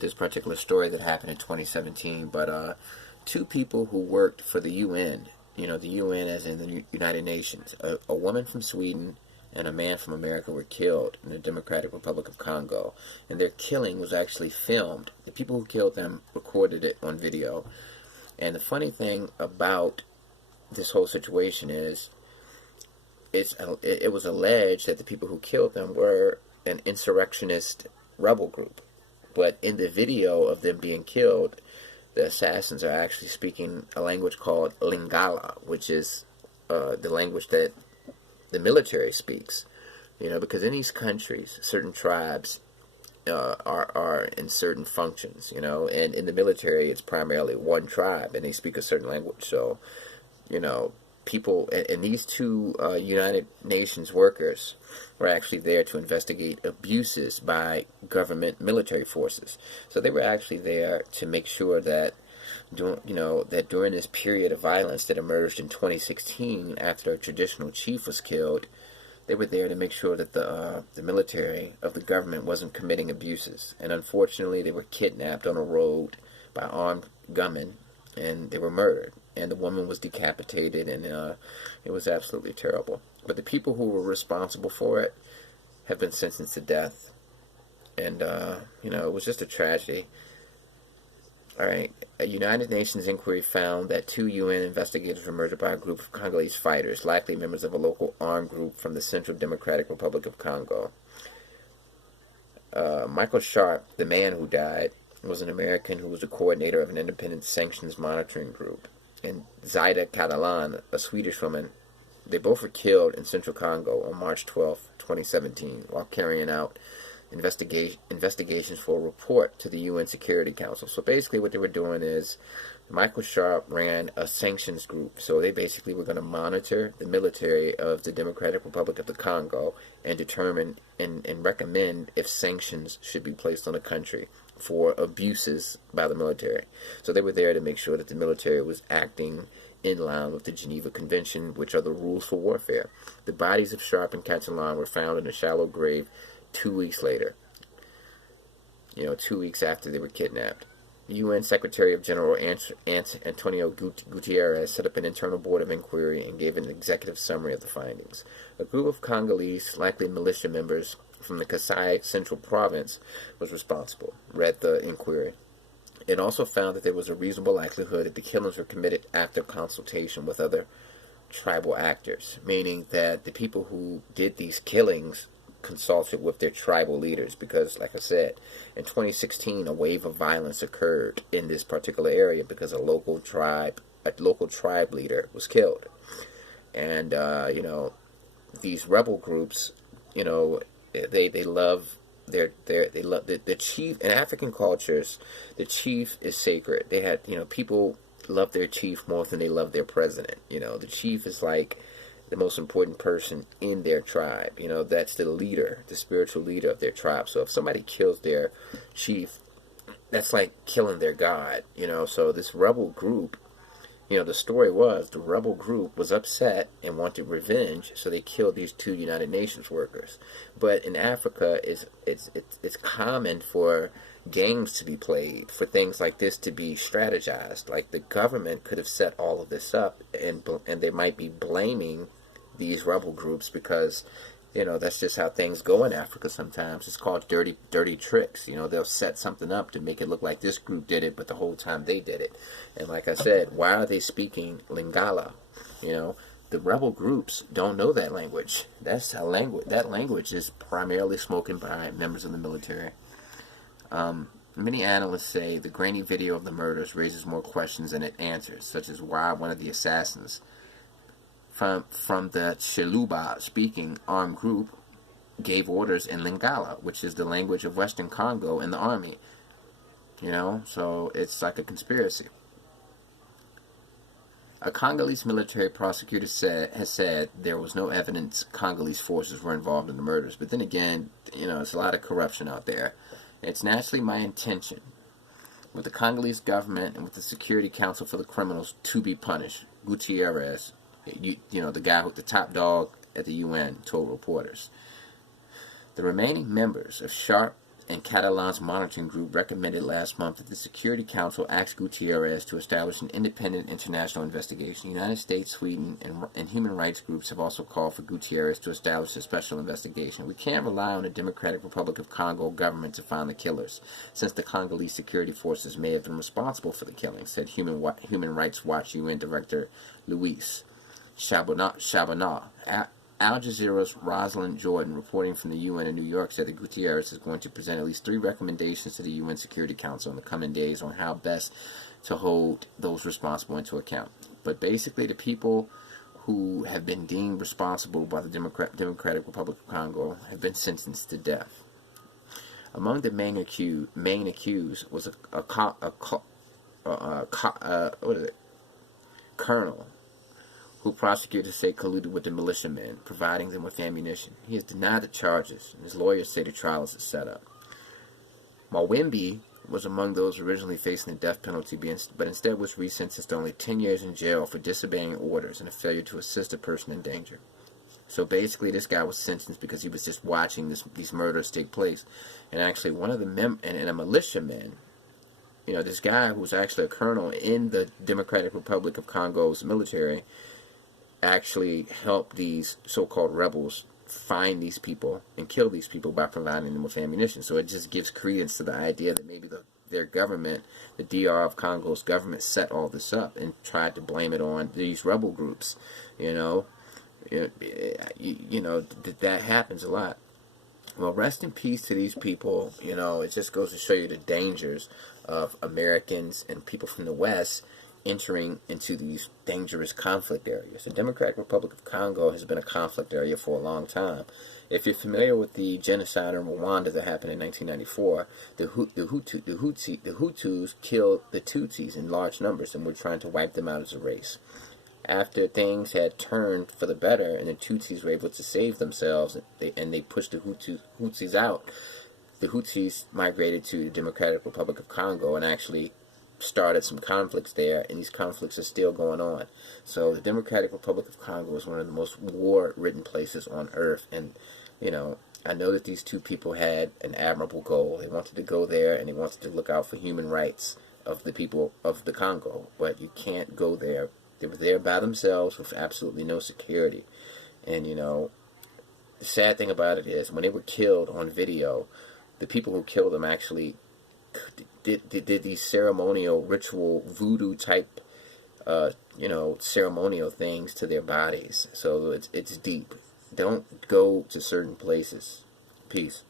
with this particular story that happened in 2017, but two people who worked for the UN, the UN as in the United Nations, a woman from Sweden and a man from America were killed in the Democratic Republic of Congo, and their killing was actually filmed. The people who killed them recorded it on video, and the funny thing about this whole situation is it was alleged that the people who killed them were an insurrectionist rebel group. But in the video of them being killed, the assassins are actually speaking a language called Lingala, which is the language that the military speaks. Because in these countries, certain tribes are in certain functions, and in the military it's primarily one tribe and they speak a certain language. So, people, and these two United Nations workers were actually there to investigate abuses by government military forces. So they were actually there to make sure that during this period of violence that emerged in 2016 after a traditional chief was killed, they were there to make sure that the military of the government wasn't committing abuses. And unfortunately, they were kidnapped on a road by armed gunmen, and they were murdered. And the woman was decapitated, and it was absolutely terrible. But the people who were responsible for it have been sentenced to death. And, it was just a tragedy. All right. A United Nations inquiry found that 2 UN investigators were murdered by a group of Congolese fighters, likely members of a local armed group from the Central Democratic Republic of Congo. Michael Sharp, the man who died, was an American who was the coordinator of an independent sanctions monitoring group. And Zaida Catalan, a Swedish woman, they both were killed in central Congo on March 12, 2017, while carrying out investigations for a report to the UN Security Council. So basically what they were doing is, Michael Sharp ran a sanctions group. So they basically were going to monitor the military of the Democratic Republic of the Congo and determine and recommend if sanctions should be placed on the country for abuses by the military. So they were there to make sure that the military was acting in line with the Geneva Convention, which are the rules for warfare. The bodies of Sharp and Catalan were found in a shallow grave 2 weeks later. 2 weeks after they were kidnapped. UN Secretary of General Antonio Gutierrez set up an internal board of inquiry and gave an executive summary of the findings. A group of Congolese, likely militia members from the Kasai Central Province, was responsible, read the inquiry. It also found that there was a reasonable likelihood that the killings were committed after consultation with other tribal actors, meaning that the people who did these killings consulted with their tribal leaders, because, like I said, in 2016 a wave of violence occurred in this particular area because a local tribe leader was killed. And these rebel groups, they love the chief. In African cultures, the chief is sacred. They had, people love their chief more than they love their president. The chief is like the most important person in their tribe. That's the leader, the spiritual leader of their tribe. So if somebody kills their chief, that's like killing their god. So this rebel group, the story was the rebel group was upset and wanted revenge, so they killed these 2 United Nations workers. But in Africa, it's common for games to be played, for things like this to be strategized. Like the government could have set all of this up, and they might be blaming these rebel groups because that's just how things go in Africa sometimes. It's called dirty tricks. They'll set something up to make it look like this group did it, but the whole time they did it. And like I said, why are they speaking Lingala? The rebel groups don't know that language. That's a language. That language is primarily spoken by members of the military. Many analysts say the grainy video of the murders raises more questions than it answers, such as why one of the assassins from the Chiluba-speaking armed group gave orders in Lingala, which is the language of Western Congo in the army. So it's like a conspiracy. A Congolese military prosecutor has said there was no evidence Congolese forces were involved in the murders. But then again, there's a lot of corruption out there. It's naturally my intention with the Congolese government and with the Security Council for the criminals to be punished. Gutierrez, the guy with the top dog at the UN, told reporters. The remaining members of Sharp and Catalan's monitoring group recommended last month that the Security Council ask Gutierrez to establish an independent international investigation. The United States, Sweden, and human rights groups have also called for Gutierrez to establish a special investigation. We can't rely on the Democratic Republic of Congo government to find the killers, since the Congolese security forces may have been responsible for the killing, said Human Rights Watch UN Director Luis Chabonat. Al Jazeera's Rosalind Jordan, reporting from the UN in New York, said that Gutierrez is going to present at least 3 recommendations to the UN Security Council in the coming days on how best to hold those responsible into account. But basically, the people who have been deemed responsible by the Democratic Republic of Congo have been sentenced to death. Among the main accused was a colonel, who prosecutors say colluded with the militiamen, providing them with ammunition. He has denied the charges, and his lawyers say the trial is a setup. Mawimbi was among those originally facing the death penalty, but instead was resentenced to only 10 years in jail for disobeying orders and a failure to assist a person in danger. So basically, this guy was sentenced because he was just watching these murders take place. And actually, one of the and a militiaman, this guy who was actually a colonel in the Democratic Republic of Congo's military, actually help these so-called rebels find these people and kill these people by providing them with ammunition. So it just gives credence to the idea that maybe their government, the DR of Congo's government, set all this up and tried to blame it on these rebel groups. That happens a lot. Well, rest in peace to these people. It just goes to show you the dangers of Americans and people from the West entering into these dangerous conflict areas. The Democratic Republic of Congo has been a conflict area for a long time. If you're familiar with the genocide in Rwanda that happened in 1994, the Hutus killed the Tutsis in large numbers and were trying to wipe them out as a race. After things had turned for the better and the Tutsis were able to save themselves and they pushed the Hutsis out, the Hutsis migrated to the Democratic Republic of Congo and actually started some conflicts there, and these conflicts are still going on. So the Democratic Republic of Congo is one of the most war-ridden places on earth, and I know that these two people had an admirable goal. They wanted to go there and they wanted to look out for human rights of the people of the Congo, but you can't go there. They were there by themselves with absolutely no security. And the sad thing about it is when they were killed on video, the people who killed them actually did these ceremonial, ritual, voodoo type, ceremonial things to their bodies. So it's deep. Don't go to certain places. Peace.